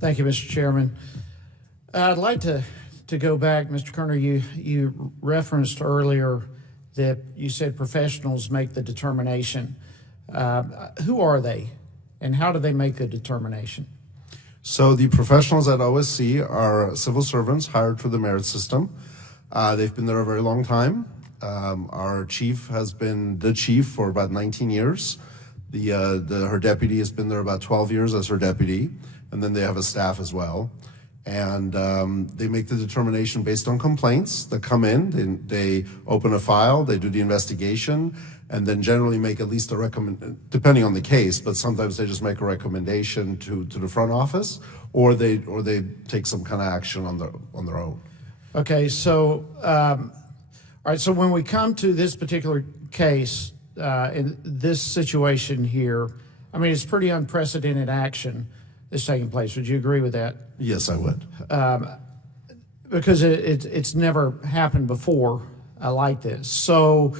Thank you, Mr. Chairman. I'd like to go back, Mr. Kerner. You referenced earlier that you said professionals make the determination. Who are they, and how do they make the determination? So the professionals at OSC are civil servants hired through the merit system. They've been there a very long time. Our chief has been the chief for about 19 years. Her deputy has been there about 12 years as her deputy, and then they have a staff as well. And they make the determination based on complaints that come in. They open a file, they do the investigation, and then generally make at least a depending on the case, but sometimes they just make a recommendation to the front office, or they take some kind of action on their own. Okay, so all right. So when we come to this particular case, in this situation here, I mean, it's pretty unprecedented action that's taking place. Would you agree with that? Yes, I would. Because it's never happened before like this. So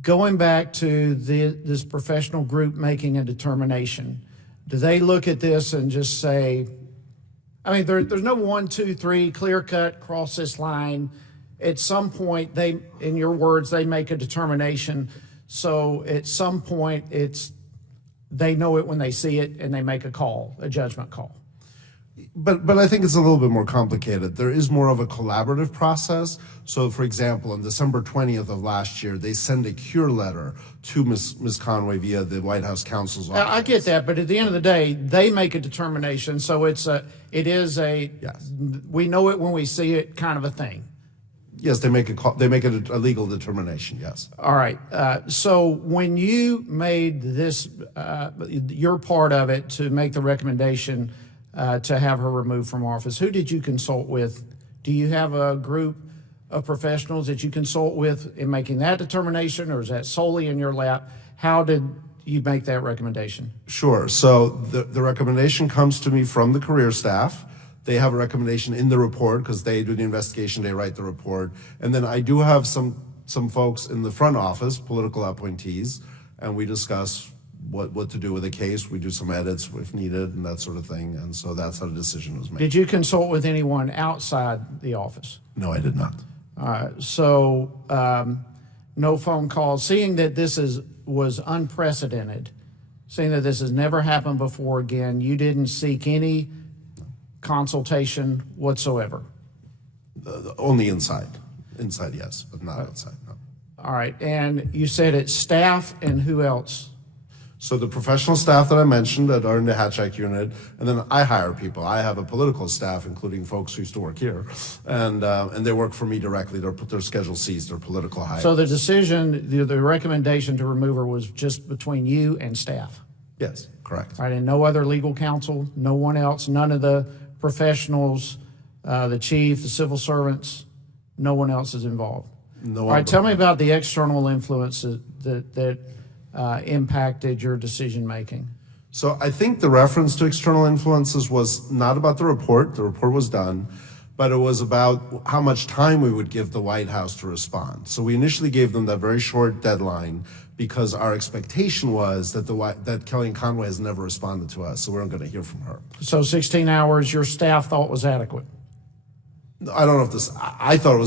going back to this professional group making a determination, do they look at this and just say, I mean, there's no 1, 2, 3, clear cut, cross this line. At some point, in your words, they make a determination. So at some point, they know it when they see it, and they make a call, a judgment call. But I think it's a little bit more complicated. There is more of a collaborative process. So, for example, on December 20th of last year, they send a cure letter to Ms. Conway via the White House counsel's office. I get that, but at the end of the day, they make a determination. So it is a yes. We know it when we see it kind of a thing. Yes, they make a legal determination. Yes. All right. So when you made this, your part of it to make the recommendation to have her removed from office, who did you consult with? Do you have a group of professionals that you consult with in making that determination, or is that solely in your lap? How did you make that recommendation? Sure. So the recommendation comes to me from the career staff. They have a recommendation in the report because they do the investigation, they write the report. And then I do have some folks in the front office, political appointees, and we discuss what to do with the case. We do some edits if needed and that sort of thing. And so that's how the decision was made. Did you consult with anyone outside the office? No, I did not. So no phone calls. Seeing that this was unprecedented, seeing that this has never happened before again, you didn't seek any consultation whatsoever? Only inside. Inside, yes, but not outside, no. All right, and you said it's staff and who else? So the professional staff that I mentioned that are in the Hatch Act unit, and then I hire people. I have a political staff, including folks who used to work here, and they work for me directly. They're Schedule Cs, they're political hires. So the decision, the recommendation to remove her was just between you and staff? Yes, correct. All right, and no other legal counsel, no one else, none of the professionals, the chief, the civil servants, no one else is involved? No. All right, tell me about the external influences that impacted your decision making. So I think the reference to external influences was not about the report. The report was done, but it was about how much time we would give the White House to respond. So we initially gave them that very short deadline because our expectation was that that KellyAnne Conway has never responded to us, so we weren't going to hear from her. So 16 hours your staff thought was adequate? I don't know if I thought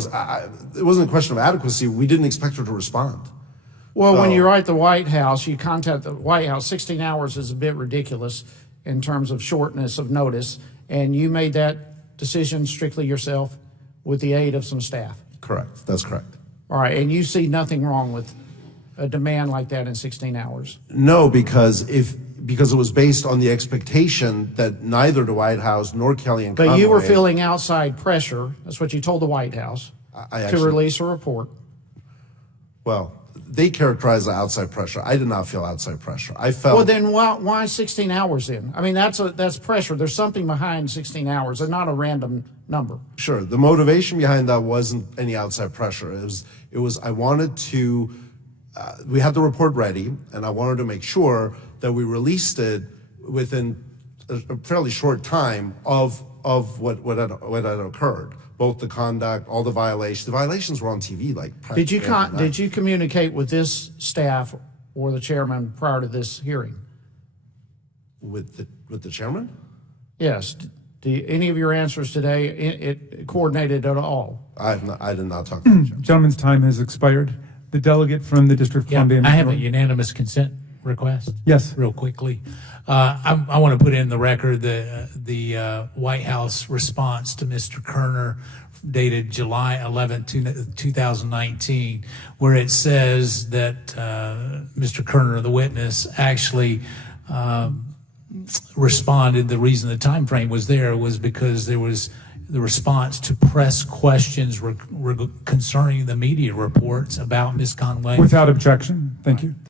it wasn't a question of adequacy. We didn't expect her to respond. Well, when you write the White House, you contact the White House, 16 hours is a bit ridiculous in terms of shortness of notice, and you made that decision strictly yourself with the aid of some staff? Correct. That's correct. All right, and you see nothing wrong with a demand like that in 16 hours? No, because it was based on the expectation that neither the White House nor KellyAnne Conway... But you were feeling outside pressure, that's what you told the White House, to release a report. Well, they characterized the outside pressure. I did not feel outside pressure. I felt... Well, then why 16 hours then? I mean, that's pressure. There's something behind 16 hours and not a random number. Sure. The motivation behind that wasn't any outside pressure. It was I wanted to... we had the report ready, and I wanted to make sure that we released it within a fairly short time of what had occurred. Both the conduct, all the violations. The violations were on TV. Did you communicate with this staff or the chairman prior to this hearing? With the chairman? Yes. Any of your answers today, it coordinated at all? I did not talk to the judge. Gentleman's time has expired. The delegate from the District of Yeah, Columbia. I have a Missouri. unanimous consent request. Yes. Real quickly. I want to put in the record the White House response to Mr. Kerner dated July 11, 2019, where it says that Mr. Kerner, the witness, actually responded. The reason the time frame was there was because there was the response to press questions concerning the media reports about Ms. Conway. Without objection. Thank you.